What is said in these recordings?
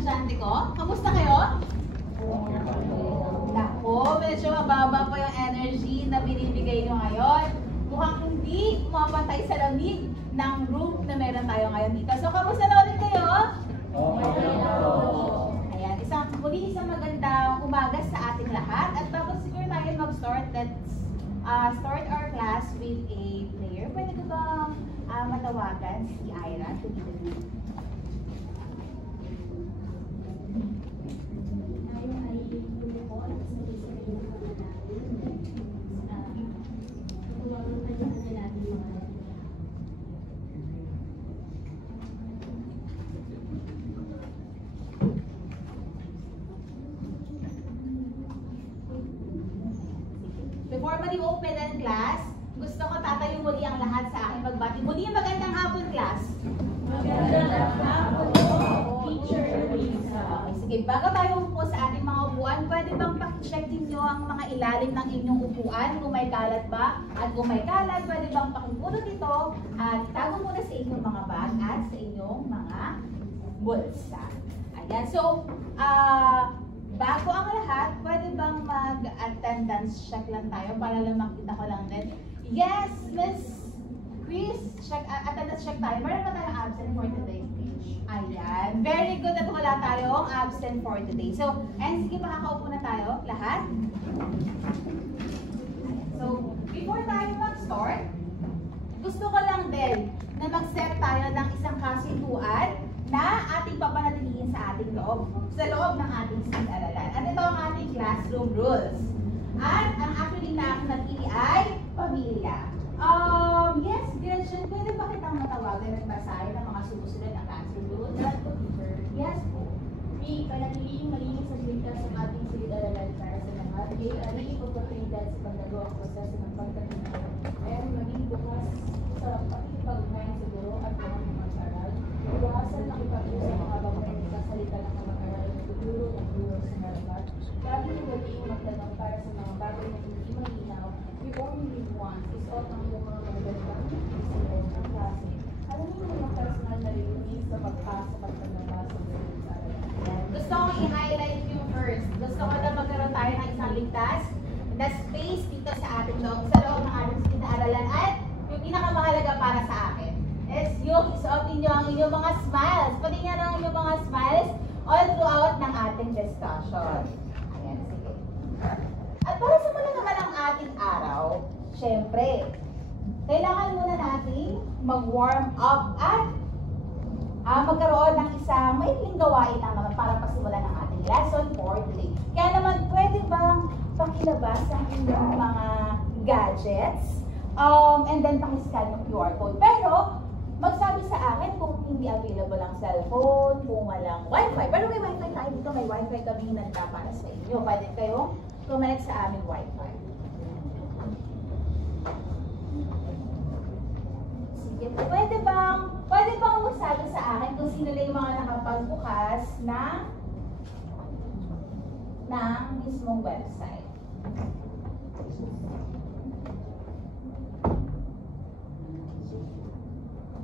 estudyante ko. Kamusta kayo? Nako, medyo mababa pa yung energy na binibigay nyo ngayon. Mukhang hindi umapantay sa lamig ng room na meron tayo ngayon dito. So, kamusta na ulit kayo? Ayan, isang magandang umaga sa ating lahat. At bago siguro tayo mag-start, let's start our class with a prayer. Pwede ko bang matawagan si Ira to be the lead? Before mag-open ang class, gusto ko tatayo muli ang lahat sa aking pagbati. Muli magandang hapon, class. Magandang hapon po, Teacher Luisa. Okay, sige, bago tayo upo sa ating mga upuan, pwede bang pakicheck din nyo ang mga ilalim ng inyong upuan kung may kalat ba? At kung may kalat, pwede bang pakipulot ito at tago muna sa inyong mga bag at sa inyong mga bulsa. Ayan, so, bago ang lahat, pwede bang mag-attendance check lang tayo para lang makita ko lang din? Yes, Miss Chris, attendance check tayo. Meron ba tayong absent for today? Ayan. Very good at wala tayong absent for today. So, and sige, makakaupo na tayo lahat. So, before tayo mag-start, gusto ko lang din na mag-set tayo ng isang kasunduan na ating papanatilihin sa ating loob, sa loob ng ating silid-aralan. At ito ang ating classroom rules. At ang acronym na aking napili ay pamilya. Yes, Gretchen, pwede ba kitang matawagan at basahin ang mga sumusunod na classroom rules? Yes po. Panatiling malinis at ligtas ang ating silid-aralan para sa lahat. Naging oportunidad sa pagdagawa ang proseso ng pagtatinag. Ay maging bukas sa pakikipag-ugnayan sa guro at mga mag-aral. Iwasan ang ipag-usap habang may nagsasalita ng mga mag-aral at tuturo ng guro sa harapan. Laging huwaliing magtanong para sa mga bagay na hindi malinaw. Before we move on, isuot ang iyong mga magandang isipan ng klase. Alam niyo yung mga personal na reunions sa pagpasa at pagpapasa ng silid-aralan. Gusto kong i-highlight yung first. Gusto ko na magkaroon tayo ng isang ligtas na space dito sa ating loob, sa loob ng ating silid-aralan. At yung pinakamahalaga para sa akin is yung isuot ninyo ang inyong mga smiles. Pati nga lang inyong mga smiles all throughout ng ating discussion. Ayan, sige. At para sa mula naman ang ating araw, syempre, kailangan muna natin mag-warm up at magkaroon ng isang maikling gawain naman para pasimulan ng ating lesson for today. Kaya naman, pwede bang pakilabas ang inyong mga gadgets and then pakiscan yung QR code. Pero, magsabi sa akin kung hindi available ang cellphone, kung walang wifi. Pero may wifi tayo dito, may wifi kami nanda para sa inyo. Pwede kayong connect sa aming wifi. Sige, pwede bang magsabi sa akin kung sino na yung mga nakapagbukas ng mismong website?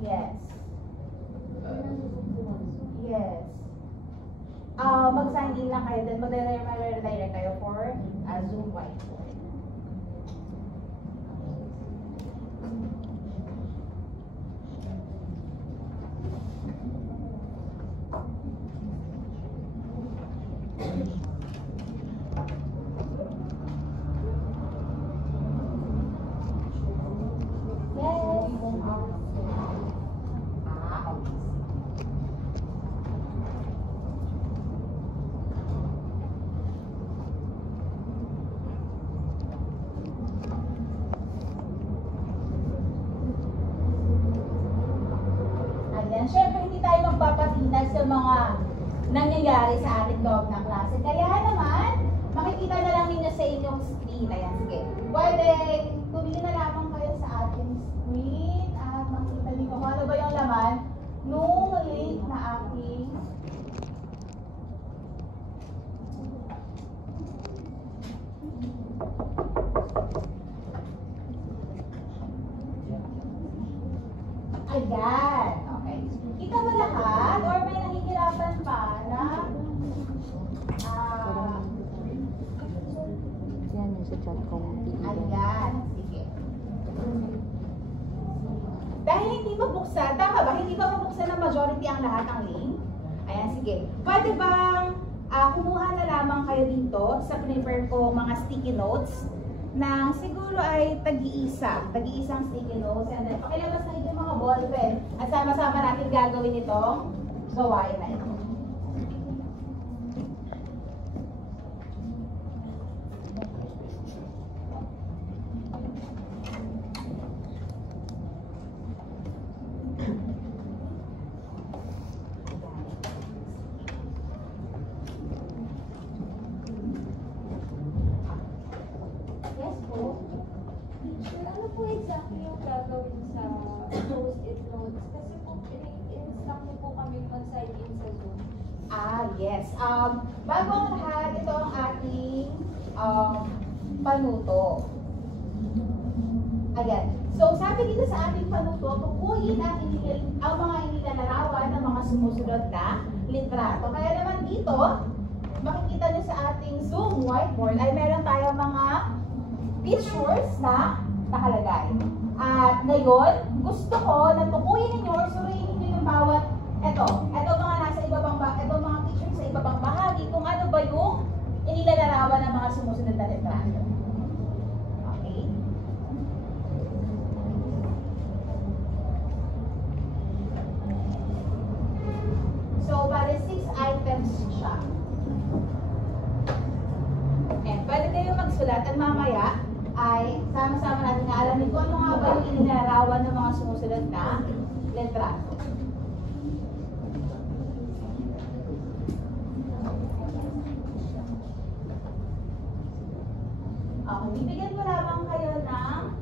Yes. Yes. Mag-sign in lang kayo, then mag-redirect kayo for Zoom whiteboard. Siyempre, hindi tayo magpapatinag sa mga nangyayari sa ating loob ng klase. Kaya naman, makikita na lang ninyo sa inyong screen. Ayan, sige. Pwede, tumingin na lamang kayo sa ating screen at makikita niyo kung ano ba yung laman nung link na aking ayan. Okay. Kita mo lahat or may nahihirapan pa na mabuksan? Tama ba? Hindi ba mabuksan ng majority ang lahat ng link? Ayan, sige. Pwede bang kumuha na lamang kayo dito sa prefer ko mga sticky notes na siguro ay tag-iisang sticky notes. And then, pakilabas na ito yung mga ballpen. At sama-sama natin gagawin itong gawain na ito. Ano po exactly yung gagawin sa post-it notes? Kasi po, in-instruct niyo po kami mag-sign in sa Zoom. Yes. Bago ang lahat, ito ang ating panuto. Ayan. So, sabi dito sa ating panuto, tukuyin ang mga inilalarawan ng mga sumusunod na litrato. Kaya naman dito, makikita nyo sa ating Zoom whiteboard ay meron tayong mga pictures na nakalagay. At ngayon, gusto ko na tukuyin ninyo or suriin ninyo yung bawat ito mga nasa ibabang mga pictures sa ibabang bahagi kung ano ba yung inilalarawan ng mga sumusunod na litrato. Okay? So, bali 6 items siya. And pwede kayo magsulat at mamaya ay sama-sama natin na alamin kung ano nga ba yung inilalarawan ng mga sumusunod na litrato. Okay, bibigyan ko lamang kayo ng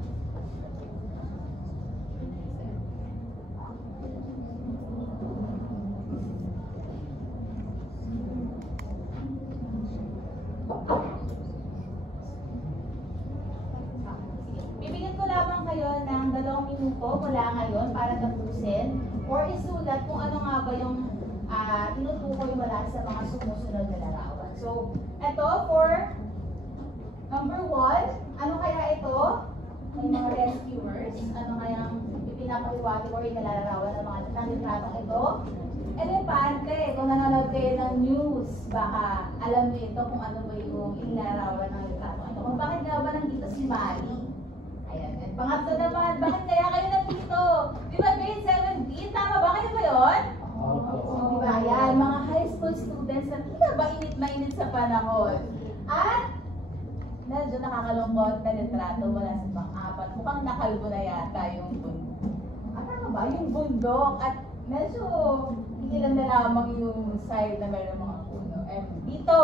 ng 2 minuto mula ngayon para tapusin or isulat kung ano nga ba yung tinutukoy mula sa mga sumusunod na larawan. So, ito for number 1, ano kaya ito? Yung mga rescuers, ano kaya ipinapahiwatig or inalalarawan ng mga litratong ito? Elepante, kung nanonood kayo ng news, baka alam niyo ito kung ano ba yung inilarawan ng litratong ito. Kung bakit nga ba nandito si Mali? Ayan. At pangatlo naman, bakit kaya kayo nandito? Di ba grade 17? Tama ba kayo ba yun? Di ba? Yan, mga high school students na tila ba init sa panahon. At medyo nakakalungkot na litrato mula sa pang-4. Mukhang nakalbo na yata yung bundok. Tama ba? Yung bundok. At medyo ilan na lamang yung side na meron mga puno. And dito,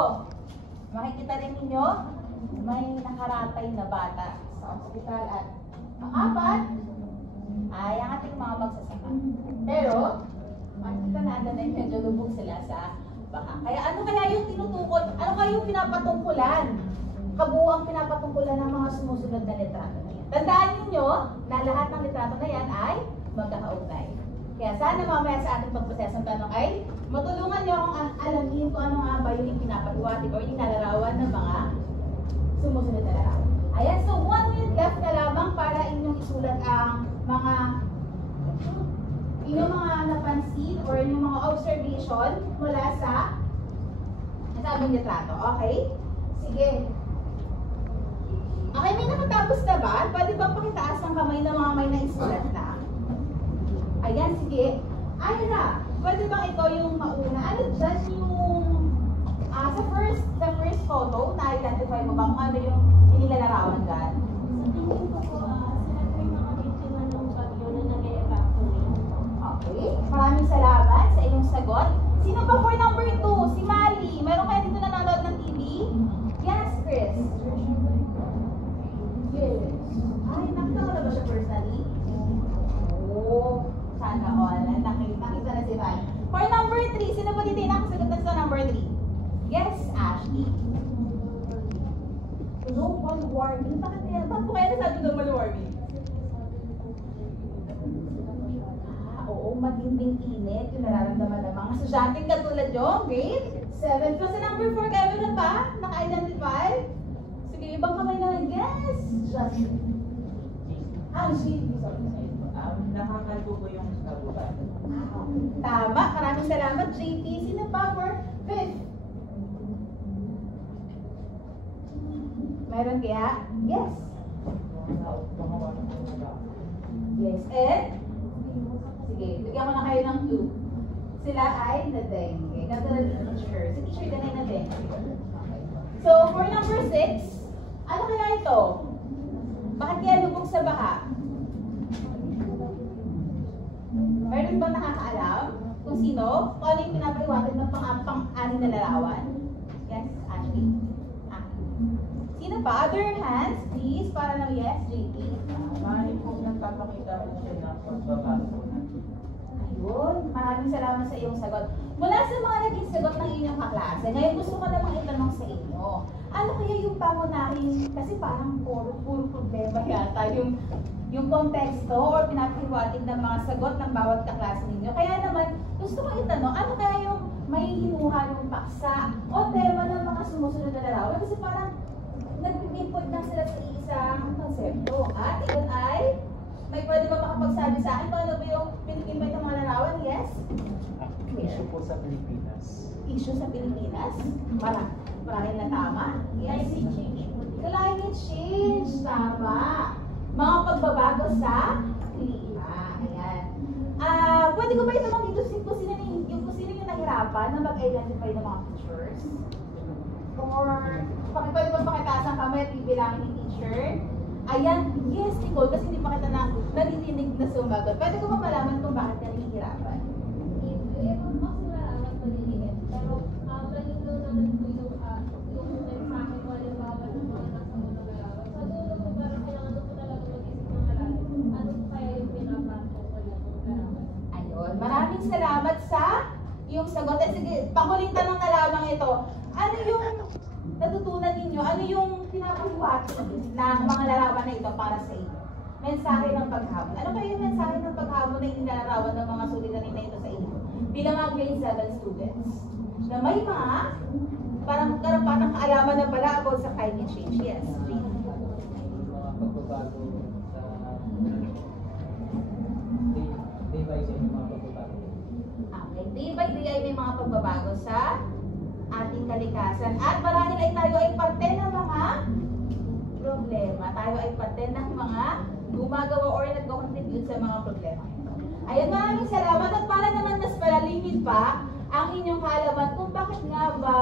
makikita rin ninyo, may nakaratay na bata sa ospital at pang-4 ay ang ating mga magsasaka. Pero, makikita natin na medyo lubog sila sa baka. Kaya ano kaya yung tinutukod? Ano kaya yung pinapatungkulan? Kabuuang pinapatungkulan ng mga sumusunod na litrato na yan. Tandaan ninyo na lahat ng litrato na yan ay magkakaugnay. Kaya sana mamaya sa ating pagproseso ng tanong ay matulungan niyo akong alamin kung ano nga ba yung pinapaliwatig o yung nalarawan ng mga sumusunod na larawan. Ayan, so 1 minute left na lamang para inyong isulat ang mga inyong mga napansin or inyong mga observation mula sa nasabing litrato. Okay? Sige. Okay, may nakatapos na ba? Pwede bang pakitaas ng kamay ng mga may naisulat na? Ayan, sige. Ira, pwede bang ito yung mauna? Ano dyan yung sa first photo, na-identify mo ba kung ano yung inilalarawan dyan? Sa tingin ko po, sila po yung mga biktima ng bagyo na nag-evacuate. Okay. Maraming salamat sa iyong sagot. Sino pa for number 2? Si Mali. Meron kayo dito nanonood ng TV? Yes, Chris. Yes. Ay, nakita ko na ba siya personally? Oh, sana all. Nakita na si Mali. For number 3, sino po dito yung nakasagot na sa number 3? Yes, Ashley. Global warming? Bakit po kaya nasabi global warming? Oo, matinding init yung nararamdaman ng mga estudyanteng katulad nyo, grade 7. Kasi number 4, kayo na ba? Naka-identify? Sige, ibang kamay naman. Yes! Just. Sorry. Nakakalbo ko yung abutan. Tama. Maraming salamat, JP. Sino pa for fifth? Meron kaya? Yes. Yes. And? Sige, bigyan ko na kayo ng clue. Sila ay na-dengue. Katulad ng teacher. Si teacher din ay na-dengue. So, for number 6, ano kaya ito? Bakit kaya lubog sa baha? Meron bang nakakaalam kung sino? Kung ano yung pinapaiwanan ng pang-anim na larawan? Yes, Ashley? Sino pa? Other hands, please. Para ng yes, JP. Maraming kung nagpapakita ko siya ng pagbabago na. Ayun. Maraming salamat sa iyong sagot. Mula sa mga naging sagot ng inyong kaklase, ngayon gusto ko namang itanong sa inyo. Ano kaya yung pangunahing, kasi parang puro problema yata yung konteksto or pinapahiwatig ng mga sagot ng bawat kaklase ninyo. Kaya naman, gusto ko itanong, ano kaya yung may hinuha yung paksa o tema ng mga sumusunod na larawan? Kasi parang nag-import lang sila sa isang konsepto. At iyon ay, may pwede ba makapagsabi sa akin kung ano ba yung pinag-invite ng mga larawan? Yes? Issue po sa Pilipinas. Issue sa Pilipinas? Marahil na tama? Yes? Climate change. Tama. Mga pagbabago sa klima. Ayan. Pwede ko ba itanong dito kung sino yung nahirapan na mag-identify ng mga teachers? Or, pwede ba pakitaas ang kamay at bibilangin ni teacher? Ayan, yes, Nicole, kasi hindi pa kita nadidinig na sumagot. Pwede ko ba malaman kung bakit ka nahihirapan? Ayun, maraming salamat sa iyong sagot. Sige, panghuling tanong na lamang ito. Ano yung natutunan ninyo? Ano yung pinapahiwatig ng mga larawan na ito para sa inyo? Mensahe ng paghamon. Ano kayo yung mensahe ng paghamon na inilarawan ng mga suliranin na ito sa inyo? Bilang mga grade 7 students. Na may mga parang karapatang kaalaman na pala about sa climate change. Yes, Jane. Mga pagbabago sa day by day, mga pagbabago. Okay, day by day ay may mga pagbabago sa ating kalikasan. At marahil ay tayo ay parte ng mga problema. Tayo ay parte ng mga gumagawa or nag-contribute sa mga problema. Ayan, maraming salamat. At para naman mas palalimin pa ang inyong kaalaman kung bakit nga ba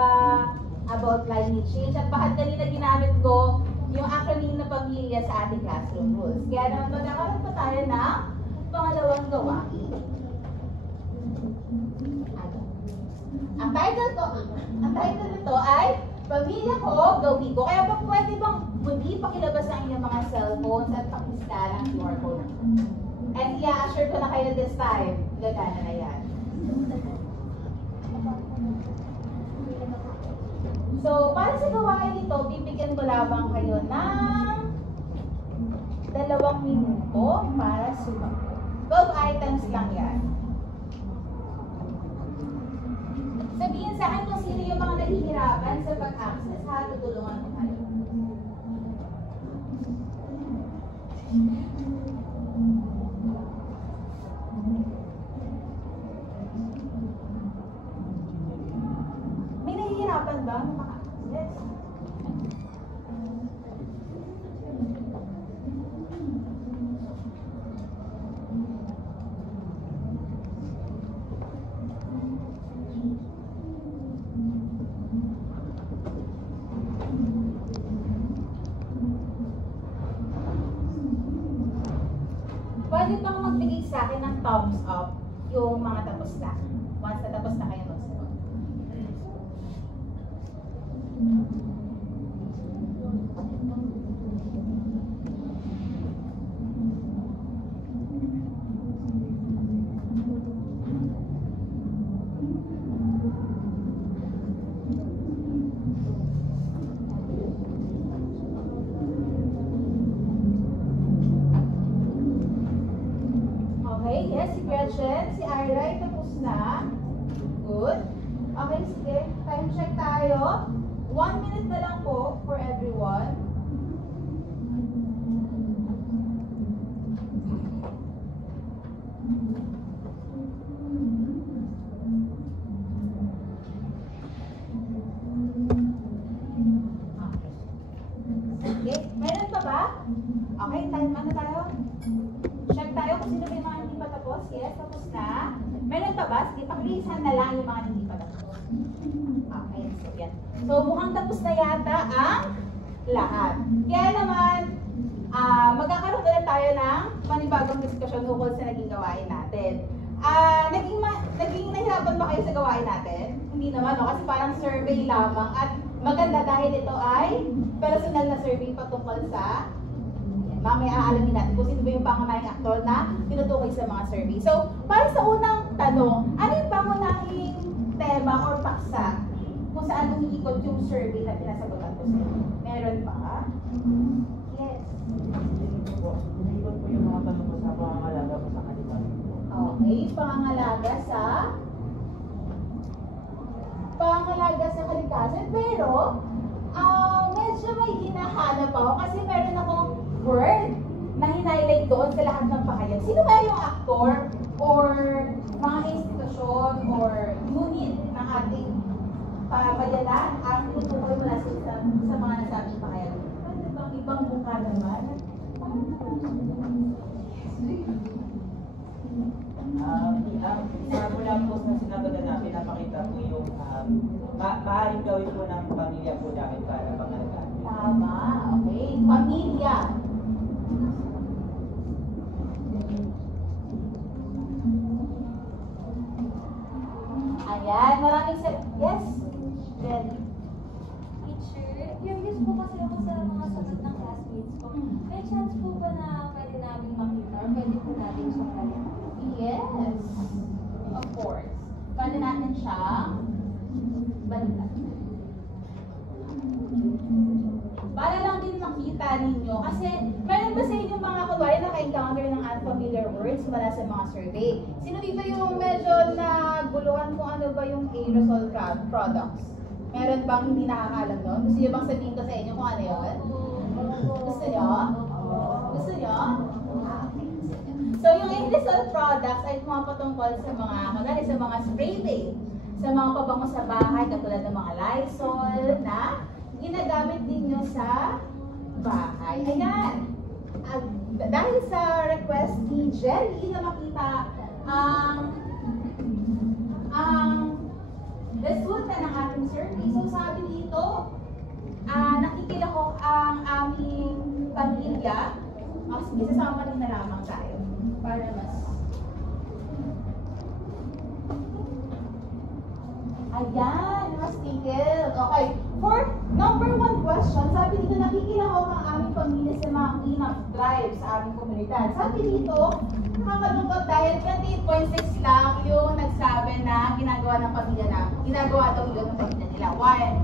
about climate change at bakit kanina ginamit ko yung acronym na pamilya sa ating classroom rules. Kaya naman magkakaroon pa tayo ng pangalawang gawain. Ang title nito ay Pamilya Ko, Gawi Ko. Kaya pa pwede bang muli pakilabas ang inyong mga cellphones at pakiscan ang QR code? And i-assure ko na kayo this time, gagana na yan. So, para sa gawain ito, bibigyan ko lamang kayo ng 2 minuto para sumagot. 12 items lang yan. Sabihin sa akin kung sino yung mga nahihirapan sa pag-access, ha? Tutulungan ko kayo. May nahihirapan ba? Yes. Pwede bang magbigay sa akin ng thumbs up yung mga tapos na? Once na tapos na kayo magsagot. Okay, yes, si Gretchen, si Ira ay tapos na. Good. Okay, sige. Time check tayo. 1 minute na lang po for everyone. ba? Sige, pag-raisehan na lang yung mga hindi pa tapos. Okay, so yan. So mukhang tapos na yata ang lahat. Kaya naman, magkakaroon ulit tayo ng panibagong diskusyon ukol sa naging gawain natin. Naging nahirapan ba kayo sa gawain natin? Hindi naman, no? Kasi parang survey lamang at maganda dahil ito ay personal na survey patungkol sa mamaya aalamin natin kung sino ba yung pangunahing aktor na tinutukoy sa mga survey. So, para sa unang tanong, ano yung pangunahing tema or paksa kung saan umiikot yung survey na pinasagutan ko sa inyo? Meron ba? Yes. Umiikot po yung mga tanong ko sa pangangalaga ko sa kalikasan. Okay, pangangalaga sa kalikasan. Pero, medyo may hinahanap ako kasi meron akong word na hinighlight doon sa lahat ng pahayag. Sino ba yung aktor or mga institusyon or unit ng ating pamayanan ang tutukoy mula sa mga nasabing pahayag? Ano bang ibang mukha naman? Mula po sa sinabagan namin, pinapakita po yung maaaring gawin po ng pamilya po namin para pangalagaan. Tama, okay. Pamilya. Ayan, maraming yes? Then, Teacher, curious po kasi ako sa mga sagot ng classmates ko. May chance po ba na pwede namin makita or pwede po natin siyang galing? yes. Of course. Paano natin siyang balikan? Para lang din makita ninyo. Kasi, meron ba sa inyo mga kunwari naka-encounter ng unfamiliar words mula sa mga survey? Sino dito yung medyo naguluhan kung ano ba yung aerosol products? Meron bang hindi nakakalam nun? Gusto nyo bang sabihin ko sa inyo kung ano yun? Gusto nyo? Gusto nyo? So, yung aerosol products ay pumapatungkol sa mga, kunwari sa mga spray paint, sa mga pabango sa bahay, katulad ng mga Lysol na ginagamit ninyo sa bahay. Ayan. Dahil sa request ni Jelly na makita ang resulta ng ating survey. So sabi dito, nakikilahok ang aming pamilya. Sige, sasama rin na lamang tayo para mas ayan, mas tigil. Okay. For number 1 question, sabi dito, nakikilahok ang aming pamilya sa mga clean-up drive sa aming komunidad. Sabi dito, nakakalungkot dahil 28.6 lang yung nagsabi na ginagawa ng pamilya na, ginagawa daw yun ng pamilya nila. Why?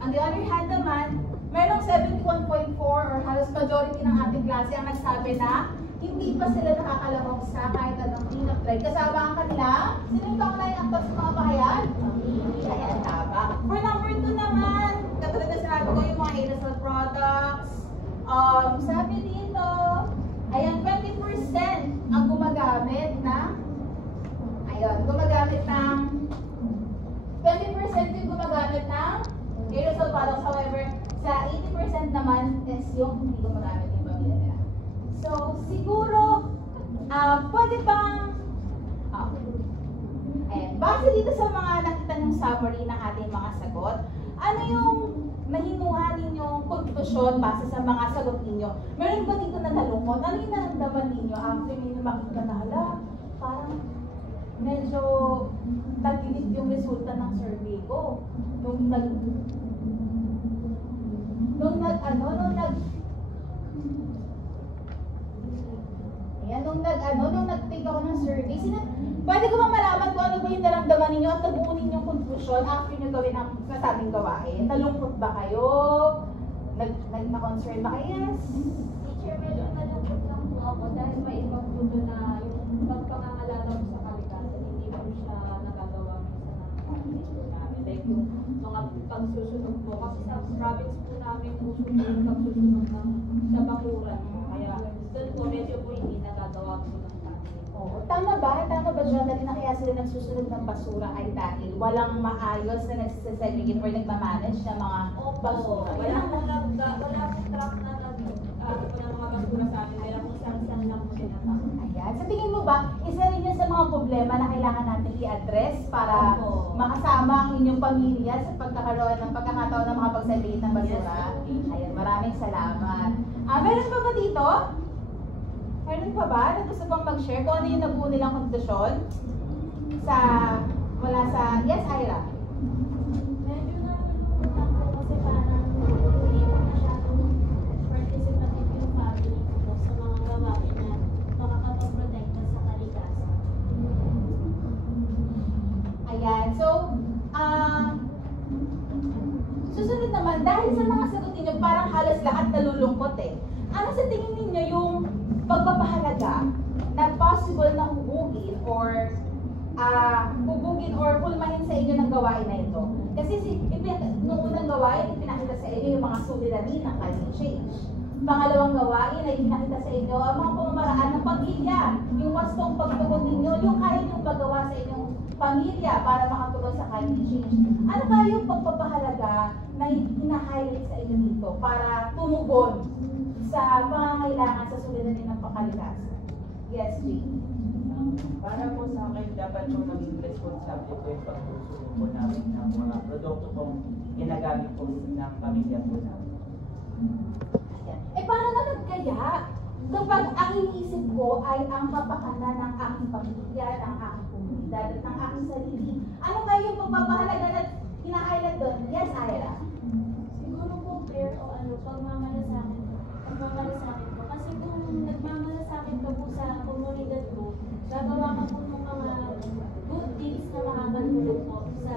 On the other hand naman, merong 71.4 or halos majority ng ating klase ang nagsabi na hindi pa sila nakakalahok sa kahit anong clean-up drive. Kasama ang kanila, sino yung pangunahing aktor sa mga pahayag? Ayan, tama. For number 2 naman, katulad na sinabi ko yung mga aerosol products. Sabi dito, ayan, 20% ang gumagamit ng, ayun, gumagamit ng, 20% yung gumagamit ng aerosol products. However, sa 80% naman is yung hindi gumagamit yung pamilya nila. So, siguro, pwede bang, base dito sa mga nakita ng summary ng ating mga sagot, ano yung nahinuha ninyong konklusyon base sa mga sagot ninyo? Meron ba dito na nalungkot? Ano yung naramdaman ninyo after ninyo makita na, hala, parang medyo tagilid yung resulta ng survey ko. Nung nag-take ako ng survey, pwede ko bang malaman kung ano ba yung naramdaman ninyo at nabuo ninyong conclusion after nyo gawin ang nasabing gawain? Nalungkot ba kayo? Na-concern ba kayo? Yes? Teacher, medyo nalungkot lang po ako dahil may ibang puto na yung pagpangangalaga ko sa kalikasan, hindi po siya nagagawa minsan ng pamilya namin. Like yung mga pagsusunod po. Kasi sa province po namin uso po yung pagsusunod sa bakuran. Kaya doon po medyo po hindi nagagawa po ng namin. Oo. Tama ba? Tama ba, Jonathan, na kaya sila nagsusunod ng basura ay dahil walang maayos na nagsasegregate or nagmamanage ng mga basura? Wala pong truck na pagkakaroon po ng mga basura sa amin, kaya kung saan-saan lang po tinatapon. Ayan. Sa tingin mo ba, isa rin yun sa mga problema na kailangan natin i-address para Opo. makasama ang inyong pamilya sa pagkakaroon ng pagkakataon ng mga pagsaliit ng basura? Ayan, maraming salamat. Meron pa ba dito? Meron pa ba na gusto pang mag-share kung ano yung nabuo nilang konklusyon? Wala sa, yes, Ira? Medyo nalulungkot po kasi parang hindi po masyadong participative yung family ko sa mga gawain na makakapag-protekta sa kalikasan. Ayan, so, susunod naman, dahil sa mga sagot ninyo, parang halos lahat nalulungkot eh. Ano sa tingin ninyo yung pagpapahalaga na possible na hubugin or hulmahin sa inyo ng gawain na ito? Kasi nung unang gawain, ipinakita sa inyo yung mga suliranin ng climate change. Pangalawang gawain ay ipinakita sa inyo ang mga pamamaraan ng pamilya, yung wastong pagtugon ninyo, yung kaya niyong paggawa sa inyong pamilya para makatulong sa climate change. Ano kaya yung pagpapahalaga na hina-highlight sa inyo dito para tumugon sa pangangailangan sa suliranin ng pangkalikasan? Yes, Jane. Para po sa akin, dapat po maging responsable po yung pagsusunod po namin ng mga produkto pong ginagamit po ng pamilya po namin. Paano naman kaya kapag ang iniisip ko ay ang kapakanan ng aking pamilya, ng aking komunidad, at ng aking sarili? Ano kaya yung pagpapahalaga na hina-highlight doon? Yes, Ira? Siguro po fair o pagmamalasakit po. Kasi kung nagmamalasakit ka po sa komunidad ko, gagawa ka po ng mga good deeds na makakatulong po sa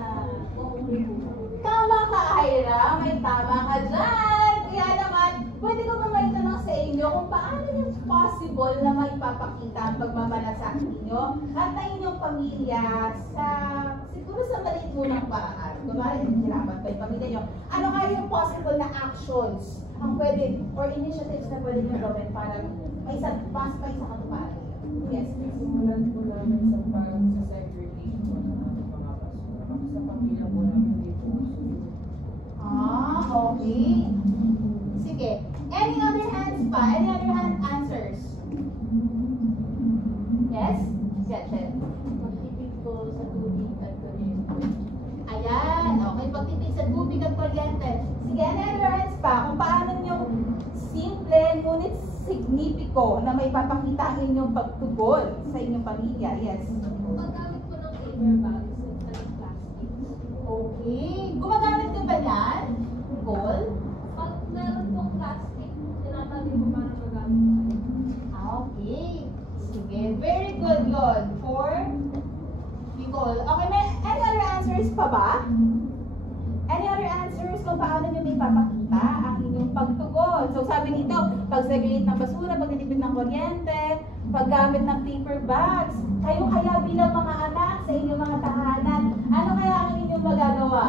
komunidad. Tama ka, Ira. May tama ka dyan. Kaya naman, pwede ko pa may tanong sa inyo kung paano yung possible na maipapakita ang pagmamalasakit ninyo at na inyong pamilya siguro sa maliit munang paraan. Kumari, hirapan pa yung pamilya nyo. Ano kaya yung possible na actions ang pwede or initiatives na pwede nyo gawin para may isa katuparan? Yes, please. Simulan po namin sa parang sa segregation po ng ating mga basura. Kasi sa pamilya po namin hindi po uso. Okay. Sige. Any other hands pa? Any other answers? Yes? Gretchen? Magtipid po sa tubig at kuryente. Ayan. Okay, pagtipid sa tubig at kuryente. Sige, any other hands pa? Kung paano nyo simple ngunit signifiko na may papakita ang inyong pagtugon sa inyong pamilya. Yes. Paggamit po ng paper bags instead of plastic. Okay. Gumagamit ka ba yan? Nicole? Pag meron pong plastic, tinatabi ko para magamit. Okay. Sige. Very good yun. For Nicole. Okay, may any other answers pa ba? Any other answers kung paano nyo may papakita ang inyong pagtugon? So sabi nito, pagsegregate ng basura, pagtitipid ng kuryente, paggamit ng paper bags. Kayo kaya bilang mga anak sa inyong mga tahanan, ano kaya ang inyong magagawa?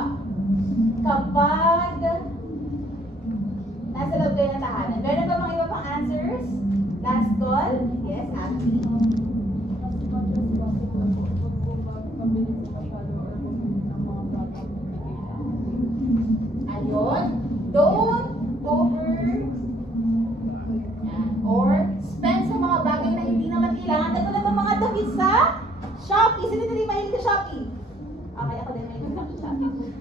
Kapag nasa loob kayo ng tahanan. Meron ba mga iba pang answers? Last call? Yes, Abby. As much as possible po, huwag po magpabilis masyado or bumili ng mga batang Ayun. Don't over or spend sa mga bagay na hindi naman kailangan. Ito naman mga damit sa Shopee. Sino din mahilig sa Shopee? Okay, ako din mahilig sa Shopee.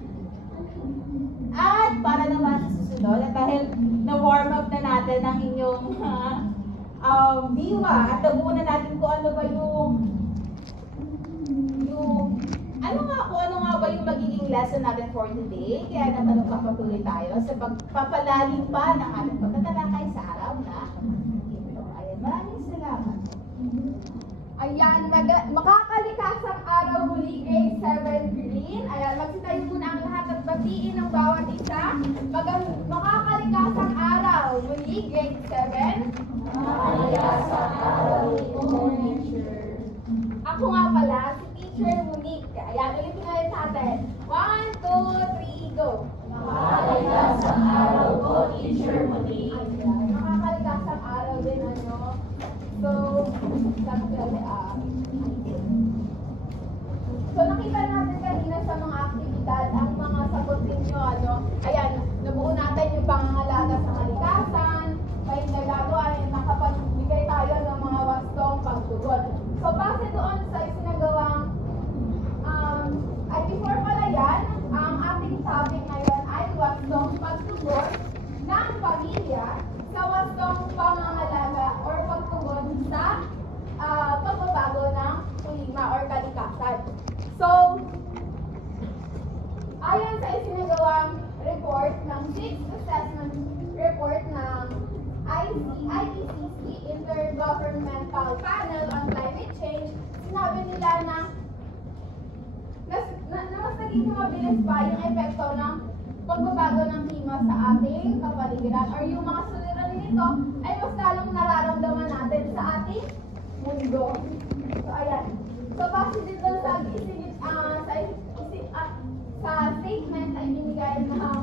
At para naman sa susunod, at dahil na-warm up na natin ang inyong diwa at nabuo na natin kung ano ba ano nga ba yung magiging lesson natin for today. Kaya naman magpapatuloy tayo sa pagpapalalim pa ng ating pagtatalakay sa araw na ito. Ayan, maraming salamat. Ayan, makakalikasang araw muli, grade 7 green. Ayan, magsitayo muna ang lahat at batiin ng bawat isa. Makakalikasang araw muli, grade 7. Makakalikasang araw muli, teacher. Ako nga pala, si Teacher Monique. Ayan, ulitin natin sa atin. 1, 2, 3, go! Makakalikasang araw po, Teacher Monique. Ayan, makakalikasang araw din, ano. So, nakita natin kanina sa mga aktibidad ang mga sagot ninyo, ano. Ayan, nabuo natin yung pangangalaga sa kalikasan, may topic ngayon ay wastong pagtugon ng pamilya sa wastong pangangalaga or pagtugon sa pagbabago ng klima or kalikasan. So, ayon sa isinagawang report ng 6th Assessment Report ng IPCC, Intergovernmental Panel on Climate Change, sinabi nila na mas naging mabilis pa yung epekto ng pagbabago ng klima sa ating kapaligiran or yung mga suliranin nito ay mas lalong nararamdaman natin sa ating mundo. So, ayan. So, base din doon sa statement ay binigay ng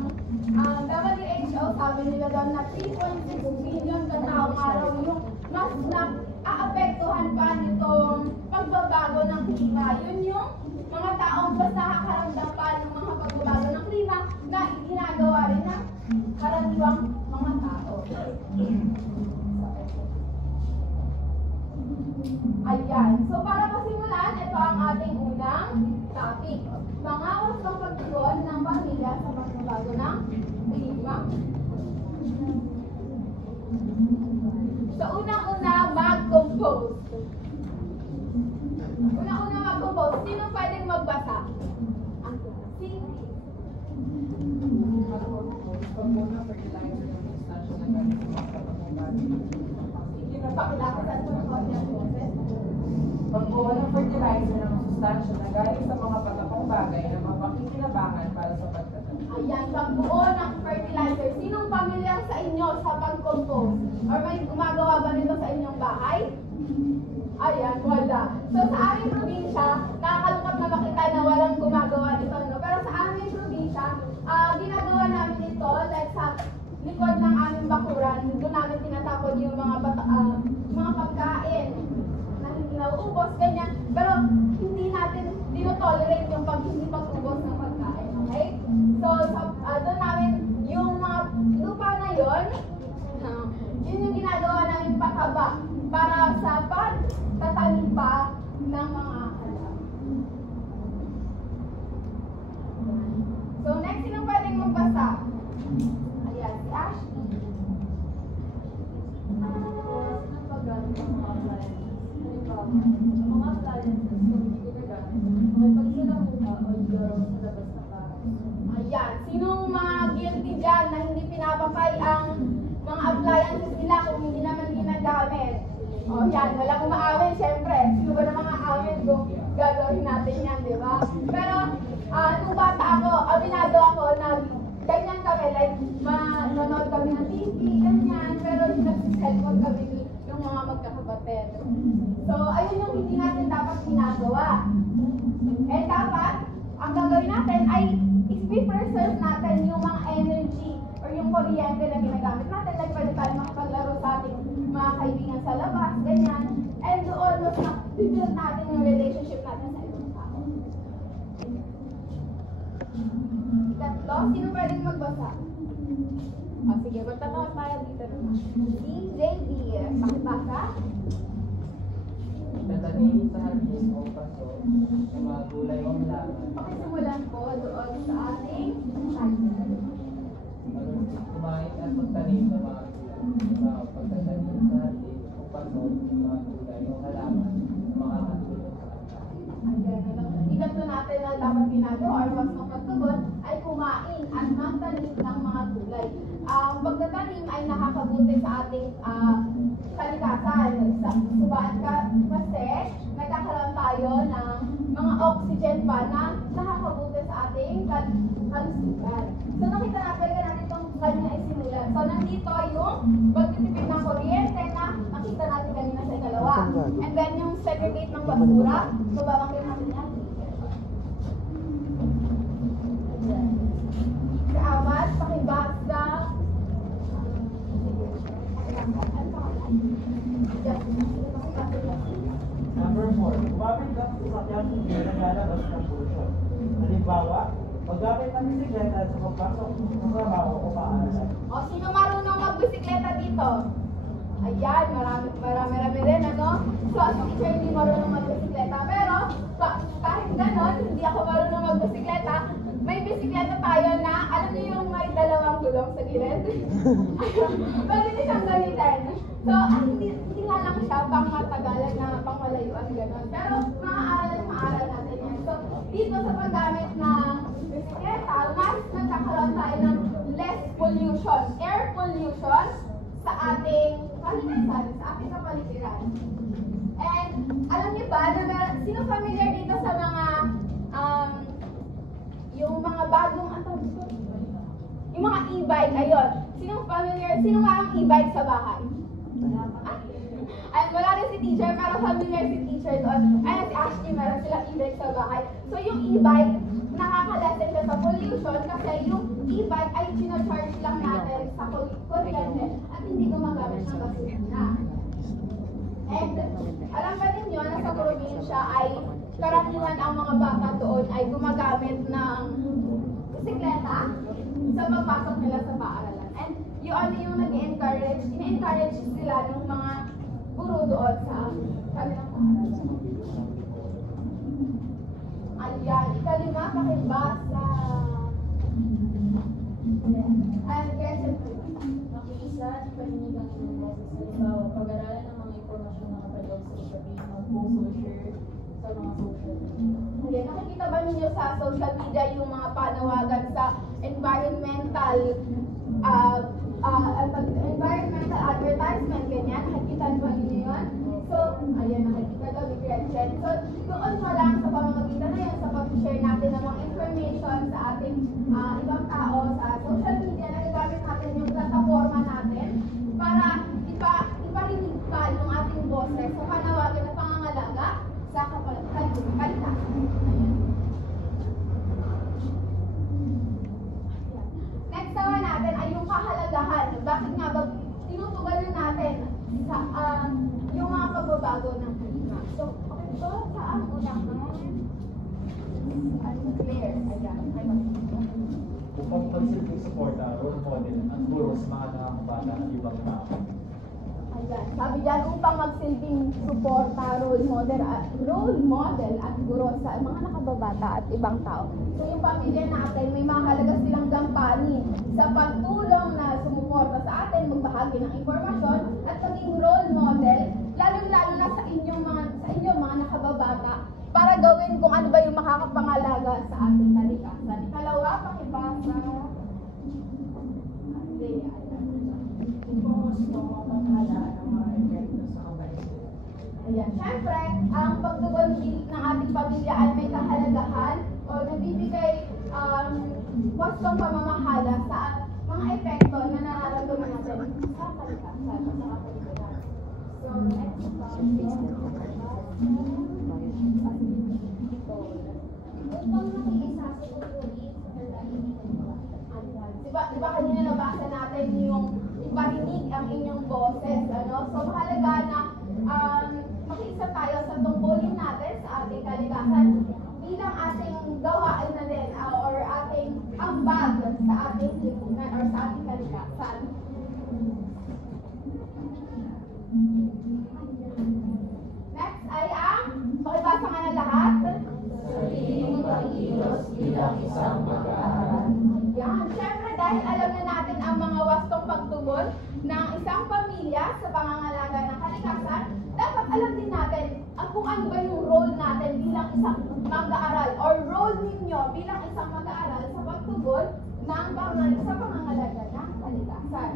WHO, sabi nila doon na 3.6 billion kataong araw yung mas na-aapektuhan pa nitong pagbabago ng klima. Yun yung mga taong mas nakakaramdam pa ng mga pagbabago ng klima na ginagawa rin ng karaniwang mga tao. Ayan. So, para pasimulan, ito ang ating unang topic. Mga wastong pagtugon ng pamilya sa pagbabago ng klima. So, unang-una, mag-compose. Unang-una mag-compose. Sino pwedeng magbasa? Sige. Pag muna fertilizer ng distansya na galing sa mga kapatid. Pakilakasan ko ng content process. Pagkuha ng fertilizer ng sustansya na galing sa mga patapong bagay na mapakikinabangan para sa pagtatanim. Ayan, pagbuo ng fertilizer. Sinong pamilyar sa inyo sa pag-compose? Or may gumagawa ba nito sa inyong bahay? Ayan, wala. So sa aming probinsya, nakakalungkot na makita na walang gumagawa nito. No? Pero sa aming probinsya, ginagawa namin ito like sa likod ng aming bakuran. Doon namin tinatapon yung mga pagkain na hindi nauubos, ganyan. Pero hindi natin dinotolerate yung hindi pag-ubos ng pagkain, okay? So, doon namin yung mga lupa na yun yung ginagawa namin pataba para sa pagtatanim pa ng mga alam. So, next, sinong pwedeng magbasa? Ayan, si Ashley. Mga appliances kung hindi ginagamit, may pagsalamuha o laro sa labas ng bahay. Ayan, sinong mga guilty dyan na hindi pinapakay ang mga appliances nila kung hindi naman ginagamit? O yan, walang umaamin, syempre. Sino ba naman aamin kung gagawin natin yan, di ba? Pero, nung bata ako, aminado ako na ganyan kami, like, manonood kami ng TV, ganyan, pero nag-cellphone kami yung mga magkakapatid. So, ayun yung hindi natin dapat ginagawa. Eh, dapat, ang gagawin natin ay i-preserve natin yung mga energy or yung kuryente na ginagamit natin. Like, pwede tayo makapaglaro sa ating mga kaibigan sa labas, ganyan. And doon, mas na-build natin yung relationship natin sa ibang tao. Ikatlo, sino pwedeng magbasa? O, sige, magtatawag tayo dito naman. DJB, pakibasa. Tatanim sa hardin o paso ng mga gulay o halaman. Pakisimulan ko doon sa ating title. Kumain at magtanim ng mga gulay. Pagtatanim sa hardin o paso ng mga gulay o halaman makakatulong sa atin. Ikatlo natin na dapat ginagawa or mas mapagtugon ay kumain at magtanim ng mga gulay. Ang pagtatanim ay nakakabuti sa ating kalikasan. Kasi nagkakaroon tayo ng mga oxygen pa na nakakabuti sa ating kalusugan. So nakita natin itong kanina isimulan. So nandito yung pagtitipid ng kuryente na nakita natin kanina sa ikalawa. And then yung segregate ng basura, so babangkin natin yan. Sa amat, pakibasa. Number 4, gumamit ng sasakyan na naglalabas ng polusyon. Halimbawa, paggamit ng bisikleta sa pagpasok ng trabaho o paaralan. O, sino marunong magbisikleta dito? Ayan, marami rin, ano? So, ako teacher hindi marunong magbisikleta. Pero, kahit ganon, hindi ako marunong magbisikleta, may bisikleta tayo na gulong sa gilid. Pwede din siyang gamitin. So, hindi nga lang siya pang matagalan na pang malayuan gano'n. Pero maaral natin yan. So, dito sa paggamit ng bisikleta, mas nagkakaroon tayo ng less pollution, air pollution sa ating kalikasan, sa ating kapaligiran. And alam niyo ba na sino familiar dito sa mga yung mga bagong yung mga e-bike, ayun. Sino familiar? Sino nga ang e-bike sa bahay? Ay, wala rin si teacher, pero familiar si teacher doon. Ayun, si Ashley, meron sila e-bike sa bahay. So, yung e-bike, nakakalasin siya sa pollution kasi yung e-bike ay charge lang natin sa kuryente at hindi gumagamit ng gasolina. And, alam ba ninyo na sa probinsya ay karaniwan ang mga bata doon ay gumagamit ng bisikleta sa pagpasok nila sa paaralan. And yung nag-encourage, ina-encourage sila ng mga guro doon sa kanilang paaralan. Ayan, ikalima, pakibasa. And question 2. Nakiisa at paninigang inyong boses. Halimbawa, pag-aralan ng mga impormasyon na kapalog sa sabihin, mag-post o share sa mga social media. Okay, nakikita ba ninyo sa social media yung mga panawagan sa environmental advertisement, ganyan? Nakikita ba ninyo yun? So, ayan, nakikita daw ni Gretchen. So, doon pa lang sa pamamagitan na yun, sa pag-share natin ng mga information sa ating ibang tao sa social media, nagagamit natin yung plataforma natin para iparinig pa yung ating boses sa panawagan na pangangalaga sa kalikasan. Next naman natin ay yung kahalagahan. Bakit nga ba tinutugalan natin sa yung mga pagbabago ng klima? So, okay po, saan unahan? Claire, ayan. Upang magsilbing suporta, role model ang guro sa mga nakakabata at ibang tao. Ayan. Sabi dyan, upang magsilbing suporta, role model at guro sa mga nakababata at ibang tao. So yung pamilya natin, may mahalaga silang gampanin sa pagtulong na sumuporta sa atin, magbahagi ng impormasyon at maging role model, lalo-lalo na sa inyong mga nakababata, para gawin kung ano ba yung makakapangalaga sa ating kalikasan. Ikalawa, pakibasa. Ayan. Siyempre, ang pagtugon ng ating pamilya ay may kahalagahan o nagbibigay wastong pamamahala sa mga epekto na nararamdaman natin sa kalikasan o sa kapaligiran. So, next Diba kanina nabasa natin yung iparinig ang inyong boses, ano? So, mahalaga na makiisa tayo sa tungkulin natin sa ating kalikasan bilang ating gawain na din or ating ambag sa ating lipunan or sa ating kalikasan. Next ay ang pakibasa nga na lahat. Sarili pag-ilos bilang isang mag-aaral. Yan. Siyempre, dahil alam na natin ang mga wastong pagtugon ng isang pamilya sa pangangalaga ng kalikasan, dapat alam din natin kung ano ba yung role natin bilang isang mag-aaral or role ninyo bilang isang mag-aaral sa pagtugon sa pangangalaga ng kalikasan.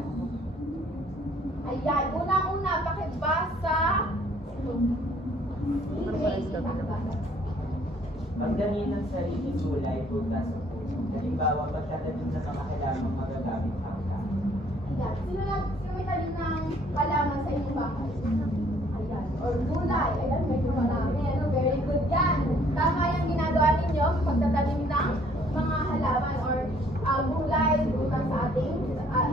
Ayan. Una-una, pakibasa. Magdamin ng sariling gulay, prutas o puno. Halimbawa, pagtatanim ng mga halamang magagamit hangga. Ayan. Sino may tanim ng halaman sa inyong bahay? Ayan. Or gulay. Ayan, medyo marami. Ano, very good yan. Tama yung ginagawa ninyo pagtatanim ng mga halaman or gulay, prutas sa ating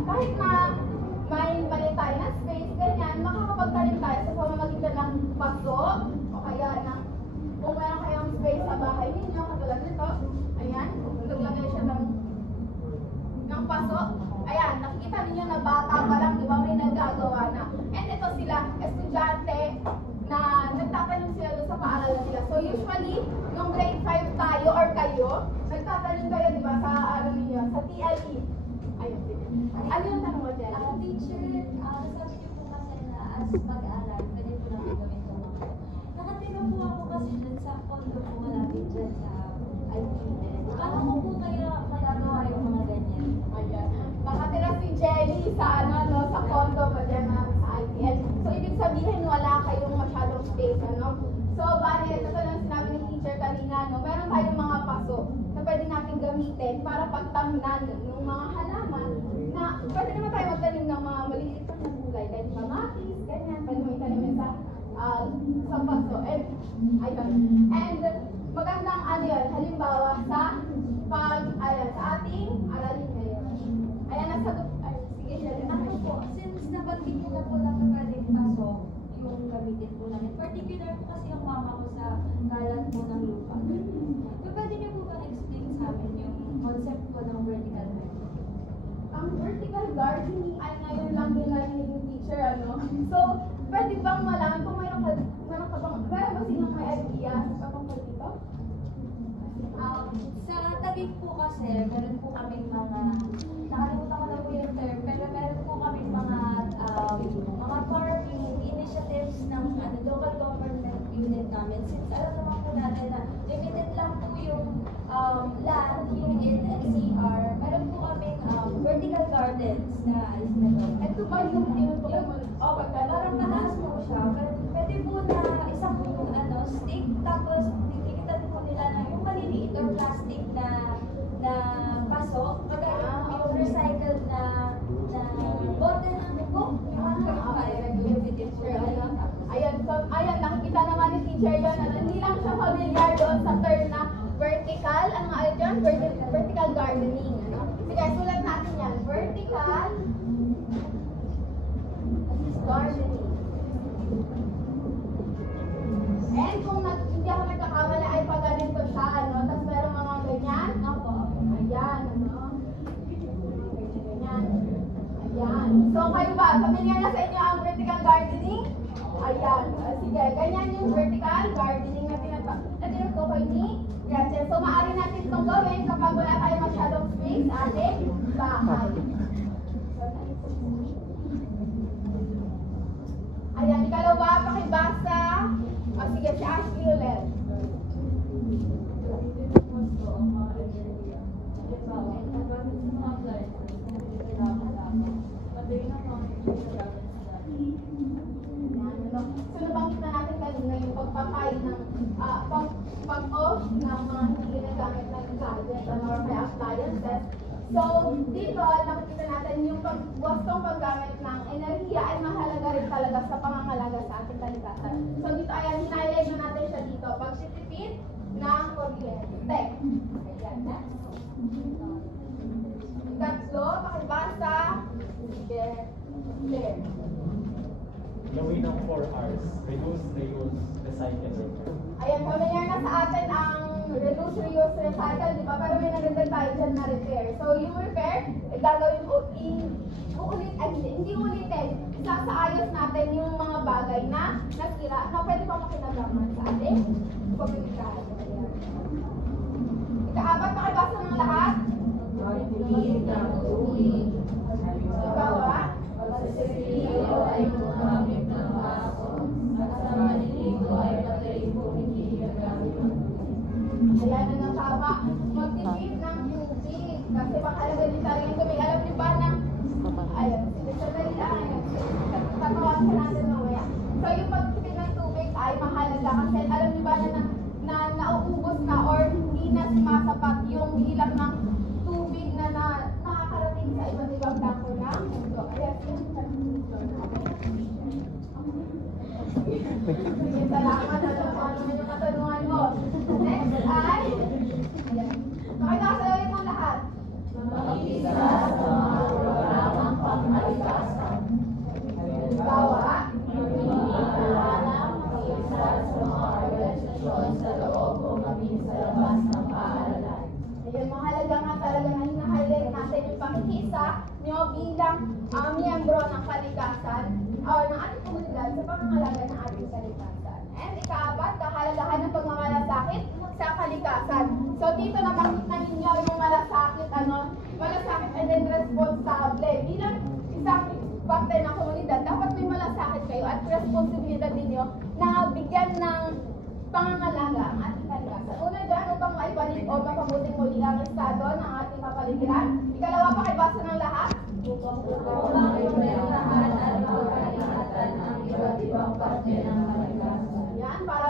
kahit na may maliit tayo na space, ganyan, makakapagtanim tayo sa pamamagitan ng paso o kaya ng kung meron kayong space sa bahay ninyo, katulad nito, ayan, naglagay siya ng paso. Ayan, nakikita ninyo na bata pa lang, di ba, may nagagawa na. And ito sila, estudyante na nagtatanim sila doon sa paaralan nila. So usually, nung grade 5 tayo or kayo, nagtatanim kayo, di ba, sa ano ninyo, sa TLE. Ayun, sige. Ano yung tanong mo, Jen? Teacher, sabi niyo po kasi na as mag-aaral, pwede po namin gawin ito mga. Nakatira po ako kasi dun sa condo po malapit dyan sa IPN. Paano ko po kaya magagawa yung mga ganyan? Ayan. Nakatira si Jenny sa ano, no, sa condo ba dyan sa IPL. So, ibig sabihin, wala kayong masyadong space, ano? So, bale, ito lang sinabi ni teacher kanina, no? Meron tayong mga paso na pwede natin gamitin para pagtamnan ng mga halaman na pwede naman tayo magtanim ng mga maliliit na gulay, like kamatis, ganyan, pwede mo itanim sa paso. And, ayun. And, magandang ano yun, halimbawa sa sa ating aralin ngayon. Ayan, nasagot, sige, Shelly. Ako po, since nabanggit ko na po na pwedeng pasok yung gamitin po namin. Particular po kasi yung mama ko sa kalat po ng lupa. So, pwede niyo po ba explain sa amin yung concept po ng vertical gardening? Ang vertical gardening ay ngayon lang din narinig yung teacher, ano? So, pwede bang malaman kung meron ka bang, meron ba sinong may idea sa patungkol dito? Sa Taguig po kasi, meron po kaming mga, nakalimutan ko na po yung term, pero meron po kaming mga farming initiatives ng local government unit namin. Since alam naman po natin na limited lang po yung land here in NCR, meron po kaming vertical gardens na alis na to. Ito ba yung tinutukoy mo? Parang mataas po siya. Pero pwede po na isang stick, tapos dikitan po nila na yung maliliit or plastic na paso. Magkakaroon po yung recycled na bote ng buko. Ayan, so, ayan, nakikita naman ni teacher yun, na hindi lang siya familiar doon sa term na vertical, ano nga yun? Vertical gardening, ano? Sige, sulat natin yan. Vertical gardening. And kung hindi ako nagkakamala ay pag ganito siya, ano? Tapos meron mga ganyan. Opo. Ayan, ano? Ganyan. Ayan. So, kayo ba? Familiar na sa inyo ang vertical gardening? Ayan. Sige, ganyan yung vertical gardening na tinutukoy ni Gretchen. So, maaari natin itong gawin kapag wala tayo masyadong space sa ating bahay. Ayan, ikalawa, pakibasa. Sige, si Ashley ulit. So, nabanggit na natin kanina yung pagpapay ng pag-off ng mga hindi ginagamit ng gadget or may appliances. So, dito, nakikita natin yung wastong paggamit ng enerhiya ay mahalaga rin talaga sa pangangalaga sa ating kalikasan. So, dito, ayan, hinighlight na natin siya dito. Pagtitipid ng kuryente. Ayan, next. Ikatlo, pakibasa. Sige. Clear. Gawin ng 4 R's. Reduce, reuse, recycle, repair. Ayan, familiar na sa atin ang reduce, reuse, recycle, di ba? Pero may nagagdag tayo dyan na repair. So, yung repair, gagawin hindi ulitin. Isasaayos natin yung mga bagay na nasira na pwede pa makinagaman sa ating komunidad. Ika-apat, makibasa ng lahat? Ikaw, ah? Pagsisiliyo ay gumamit ng baso, at sa maliligo ay patay po hindi gagamit. Ayan na ng tama. Magtipid ng tubig. Kasi makalaga din tayo yung tubig. Alam niyo ba na, ayan, sandali lang. Tatawagan ka natin mamaya. So yung pagtipid ng tubig ay mahalaga. Kasi alam niyo ba na nauubos na or hindi na sumasapat yung bilang ng tubig na nakakarating sa iba't ibang dako ng mundo. Ayan, sige, salamat. Alam ko ano yung katanungan mo. Next ay, makikasa ulit ng lahat. Isa sa mga programang pangkalikasan. Bawa, Alam ang isa sa mga organisasyon sa loob o kami sa labas ng paaralan. ayun, mahalaga nga talaga na hina-highlight natin yung pangkisa nyo bilang miyembro ng kalikasan o ng ating komunidad sa pangangalaga ng ating kalikasan. And ika-apat, kahalagahan ng pagmamalasakit sa kalikasan. So dito nabanggit na ninyo yung malasakit, malasakit and then responsable. Bilang kapaligiran. Ikalawa, pakibasa ng lahat. Upang protektahan at pagkaingatan ang iba't ibang parte ng kalikasan. Yan, para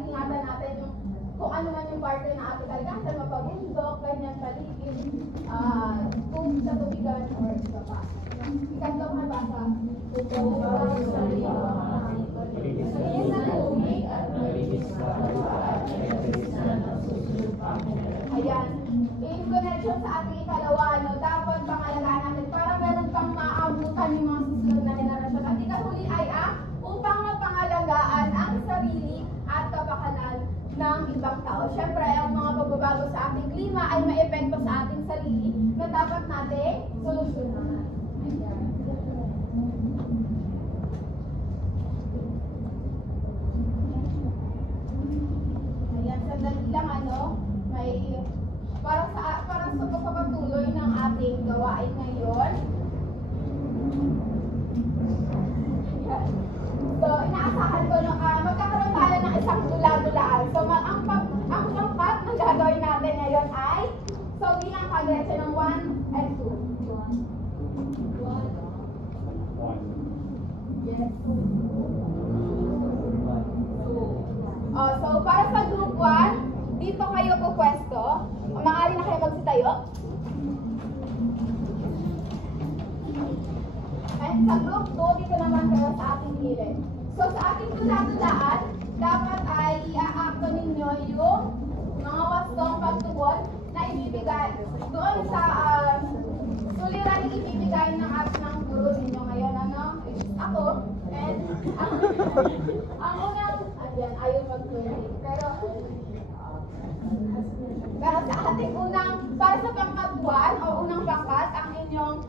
ingatan natin yung kung ano man yung parte ng ating kalikasan, mapabundok, ganyan, paligid, sa tubigan, or iba pa. Ikatlo, pakibasa. Upang sa Malinis na tubig at malinis na lupa at malinis na nasusunod pa. Ayan. In connection sa ating ikalawa, no, dapat pangalagaan natin para meron pang maabutan yung mga susunod na henerasyon. At ikahuli ay upang mapangalagaan ang sarili at kapakanan ng ibang tao. Siyempre, ang mga pagbabago sa ating klima ay may epekto sa ating sarili na dapat natin solusyonan. Ayan. Ayan, sandali lang may para sa pagpapatuloy ng ating gawain ngayon. Ayan. So, inaasahan ko magkakaroon tayo ng isang dula-dulaan. So, ang pangkat na gagawin natin ngayon ay bilang kagretso ng 1 and 2. 1. Yes. So, para sa group 1, dito kayo pupwesto. Maaari na kayo magsitayo. And sa group 2, dito naman kayo sa ating gilid. So, sa ating dula-dulaan, dapat ay i-aakto ninyo yung mga wastong pagtugon na ibibigay doon sa suliraning ibibigay ng guro ninyo ngayon. Ako. And ang unang, ayaw magtuloy. Pero sa ating para sa pangkat 1 o unang pangkat, ang inyong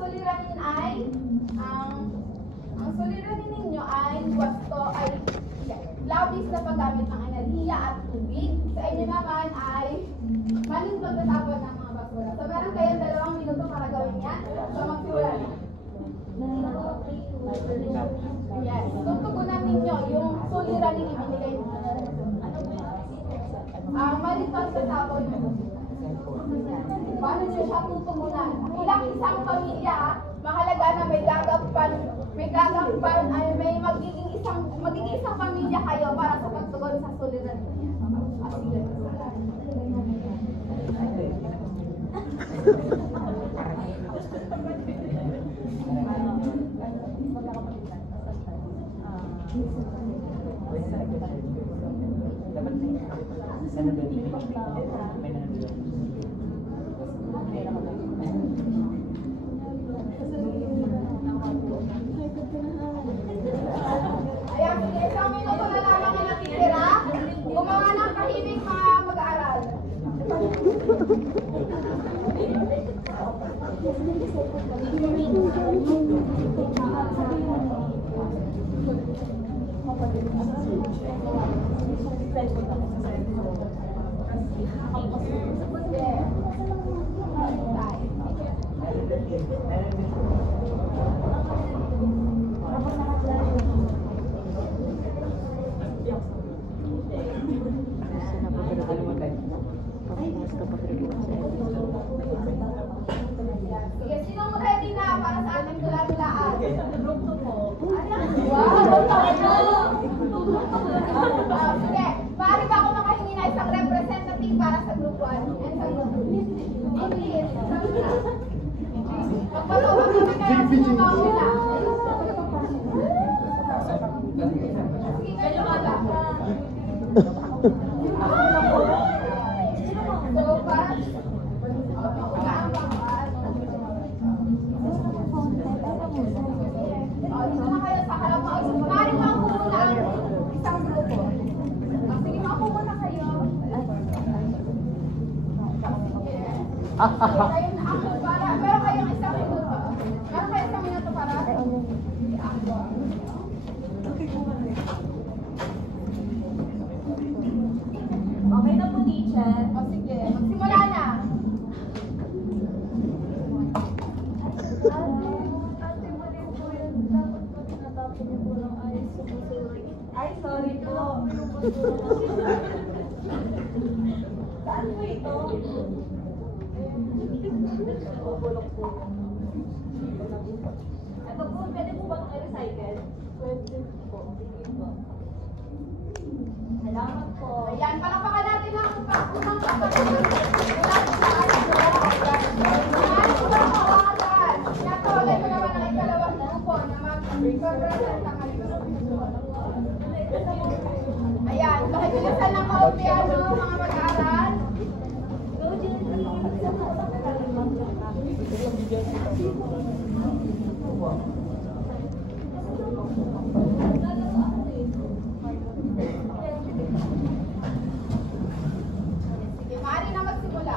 suliranin ay, ang suliranin ninyo ay labis na paggamit ng enerhiya at tubig. Sa inyo naman ay maling pagtatapon ng mga basura. So meron kayong 2 minuto para gawin yan. So magsimula na. Yes. Tutugunan ninyo yung suliranin ibinigay ninyo. Maling pagtatapon. Paano nyo siya tutugunan? Bilang isang pamilya, mahalaga na may magiging isang pamilya kayo para sa pagtugon sa suliranin niya. Sige. Ayan, sige, isang minuto na lamang ang natitira. Gumawa ng tahimik mga mag-aaral. Sige, sinong ready na para sa ating tula-tulaan? Sige, maaari ba ako makahingi na isang representative para sa group 1 and sa group 2? English. Magpatuwa kami kaya sumama nila. Sige, kayo wala. So, para dito na kayo sa harap. Maaaring maupo muna ang isang grupo. Sige, maupo muna kayo. Meron kayong isang minuto. Meron kayong isang minuto para Okay na po, teacher. sige, magsimula na. Ay, sorry po. Saan po ito? Ito po, pwede po ba itong i-recycle? Pwede po. Sige po. Salamat po. Ayan, palakpakan natin ang unang kapatid. Mula po sa ating mga Natawagay ko naman ang ikalawang grupo na mag-represent ng Ayan, pakibilisan ng kaunti mga mag-aaral. Go, Jenny! Sige, maaari na magsimula.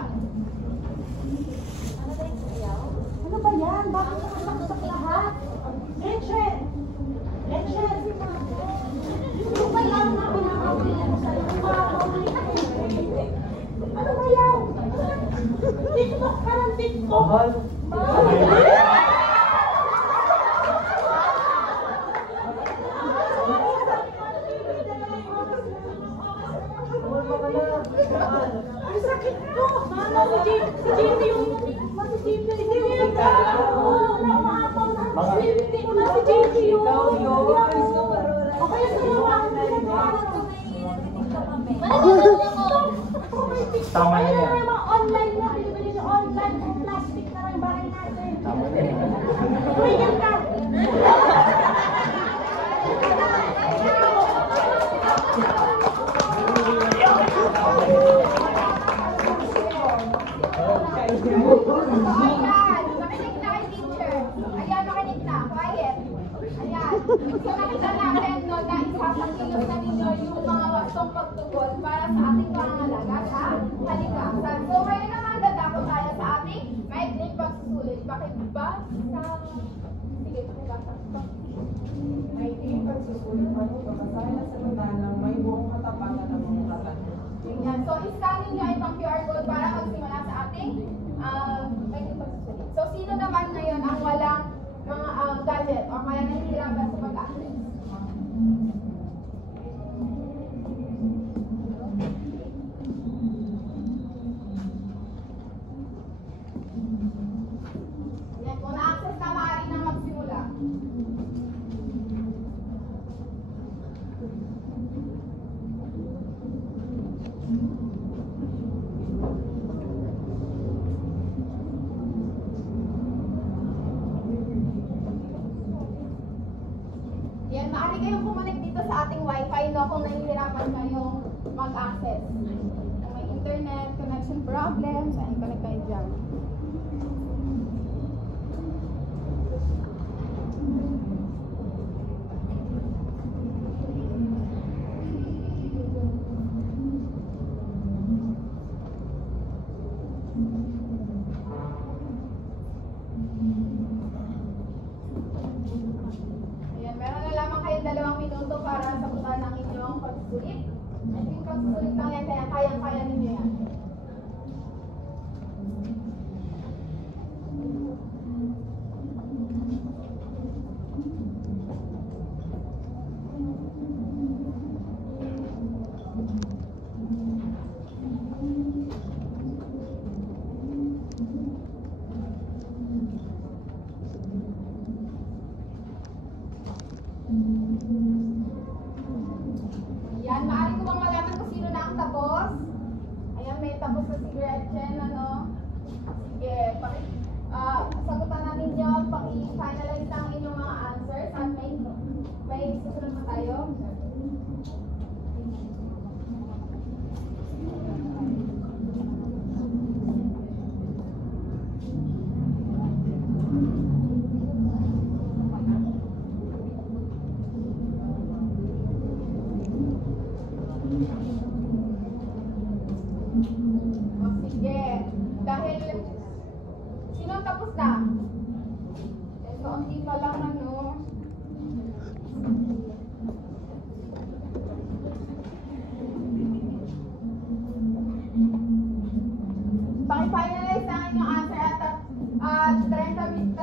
Ano ba yan? Bakit nakasaksak lahat? Gretchen! Gretchen! Ano ba yan na pinakawin mo sa'yo? Ano ba yan? TikTok ka ng TikTok! Mahal. Ang sakit ko! Mama, si Jimmy yung... Si Jimmy yung... Wala umaapaw na. Hindi ko na si Jimmy yung... O kaya sumawahan na rin ako. Tama na yan. Mga online na, binibili niyo online. Plastic na lang bahay natin. Tama na yan. Tumigil ka! Ayan, makinig na kay teacher. Ayan, makinig na. Quiet. Ayan. So nakita natin no, na isasakilos na ninyo yung mga wastong pagtugon para sa ating pangangalaga sa kalikasan. So ngayon naman dadako tayo sa ating maikling pagsusulit. Bakit ba? Sige, pakibasa. May tingin pagsusulit pa po kasama sa bandalang may buong katapatan ng mga katanong. Ayan. So iscanin nyo itong QR code para magsimula sa ating maikling pagsusulit. So sino naman ngayon ang walang mga gadget o kaya nahihirapan sa pag-access? Yan, kung na-access na, maaari na magsimula. Yan, maaari kayong kumonek dito sa ating wifi no, kung nahihirapan kayong mag-access. Kung may internet, connection problems, ay connect kayo dyan. Ayan, meron na lamang kayong 2 minuto para sagutan ang inyong pagsusulit. At yung pagsusulit lang yan, kaya kayang-kaya ninyo yan. Yan, maaari ko bang malaman kung sino na ang tapos? Ayan, may tapos na si Gretchen, ano? Sige, sagutan na ninyo, pang-i-finalize ang inyong mga answers at may susunod pa tayo. O sige, dahil sino ang tapos na? So, ang di pa lang ano. Paki-finalize ang inyong answer at 30